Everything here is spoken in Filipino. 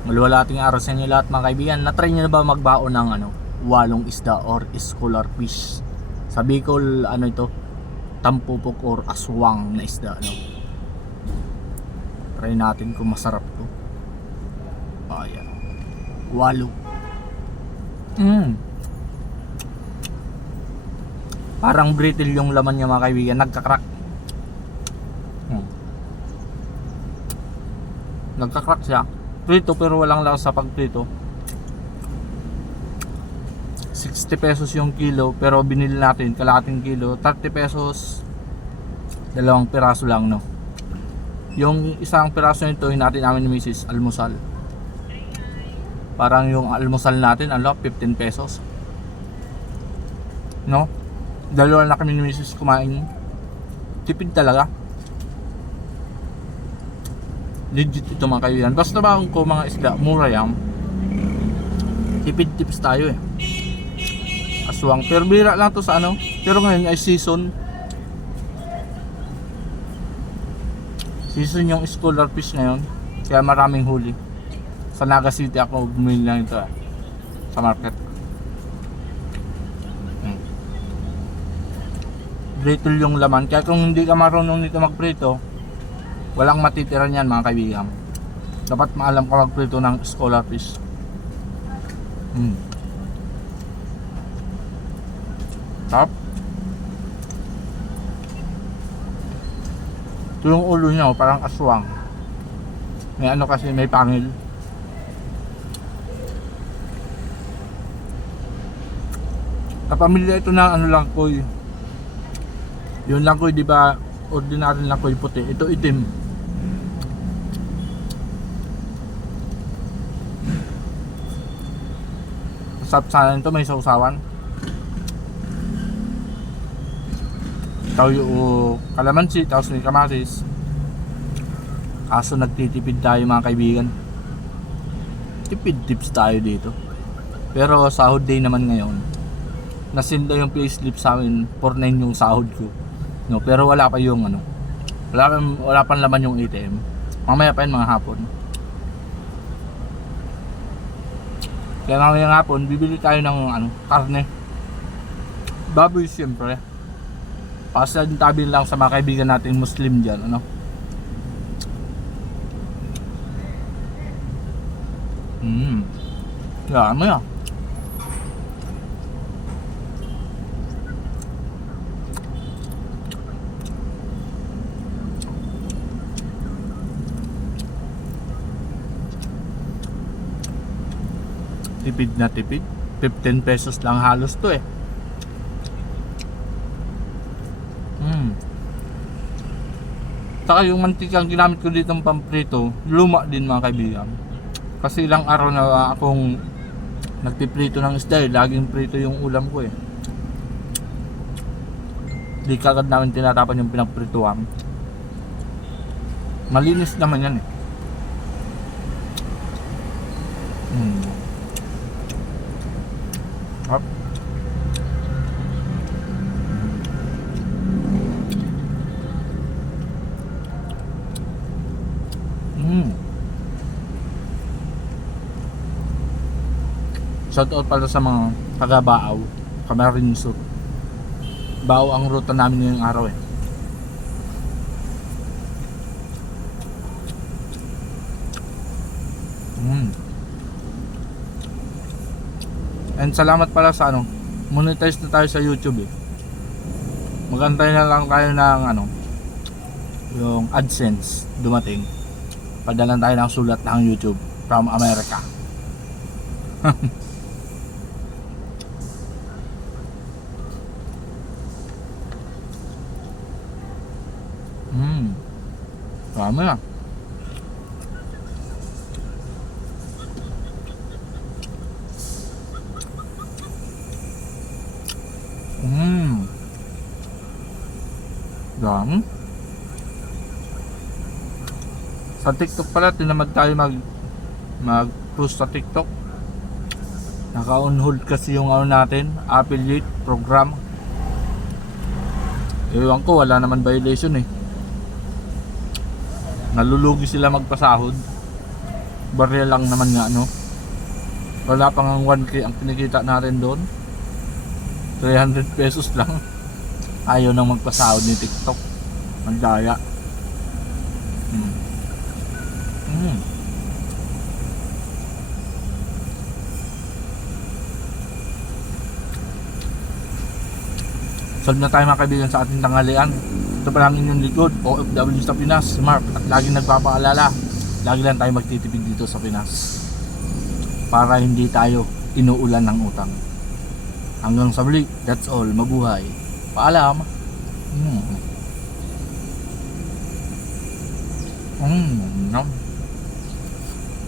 Maluwalating araw sa inyo lahat mga kaibigan. Na-try nyo na ba magbaon ng ano, walong isda or scholar fish? Sa Bicol, ano ito? Tampupok or aswang na isda. No? Try natin kung masarap to. Ayan. Walo. Mm. Parang brittle yung laman niya mga kaibigan. Nagkakrak. Mm. Nagkakrak siya. Prito pero walang lasa pag prito. 60 pesos yung kilo pero binili natin kalahating kilo 30 pesos dalawang piraso lang no yung isang piraso nito natin namin ni Mrs. almusal parang yung almusal natin ano 15 pesos no dalawa na kami ni Mrs. kumain tipid talaga legit ito mga kaibigan. Basta ba ko mga isda mura yan. Tipid tips tayo eh. Aswang. Pero bira lang to sa ano. Pero ngayon ay season. Season yung scholar fish ngayon. Kaya maraming huli. Sa Naga City ako bumili lang ito eh, sa market. Hmm. brittle yung laman. Kaya kung hindi ka marunong nito magprito walang matitira niyan mga kaibigan dapat maalam ka magprito ng scholar fish. Tap. Ito yung ulo niya, oh, parang aswang. May ano kasi, may pangil. Kapamilya ito na ano lang ko Yung lang di ba ordinary lang koy puti. Ito itim. Sarap sana nito may sausawan. Tayo o kalamansi, tapos may kamatis. Kaso nagtitipid tayo mga kaibigan. Tipid tips tayo dito. Pero sahod day naman ngayon. Nasinda yung payslip sa amin, 4.9 yung sahod ko. No, pero wala pa yung ano. Wala pa, wala pa laman yung ATM. Mamaya pa yun mga hapon. Kaya mamaya hapon, bibili tayo ng ano, karne. Baboy siyempre. Pasal tabi lang sa mga kaibigan natin Muslim dyan, ano? Hmm. Yan mo yan. Tipid na tipid. 15 pesos lang halos to eh. Mm. Saka yung mantika ang ginamit ko dito ng pamprito, luma din mga kaibigan. Kasi ilang araw na akong nagpiprito ng isda, eh. laging prito yung ulam ko eh. Di kagad namin tinatapan yung pinagprituan. Malinis naman yan eh. Hmm. Hop. Mm. Shout out pala sa mga taga Baaw, Camarines Sur. Baaw ang ruta namin ngayong araw eh. Mm. And salamat pala sa ano, monetize na tayo sa YouTube eh. Magantay na lang tayo ng ano, yung AdSense dumating padalan tayo ng sulat ng YouTube from America. Hmm. Tama na. Dami. Sa TikTok pala, tinamad tayo mag mag-post sa TikTok. Naka-on hold kasi yung ano natin, affiliate program. Ewan ko, wala naman violation eh. Nalulugi sila magpasahod. barya lang naman nga no wala pang ang 1k ang kinikita natin doon 300 pesos lang ayaw nang magpasahod ni TikTok magdaya hmm. Hmm. Solve na tayo mga kaibigan sa ating tanghalian. Ito pa lang inyong likod, OFW sa Pinas, si Mark. At lagi nagpapaalala, lagi lang tayo magtitipid dito sa Pinas. Para hindi tayo inuulan ng utang. Hanggang sa muli, that's all. Mabuhay. Paalam. Mm. Mm.